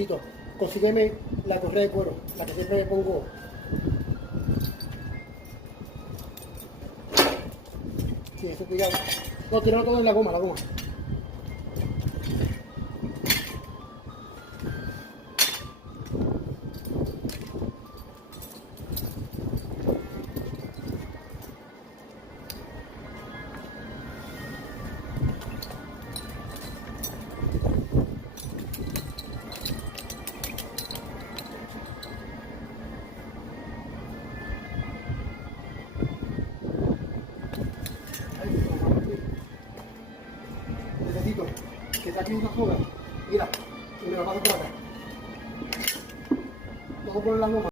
necesito. Consígueme la correa de cuero, la que siempre me pongo. Sí, eso cuidado. No, tíralo todo en la goma, la goma. Necesito que saque una soga. Mira, y me lo paso por acá. Todo por la goma.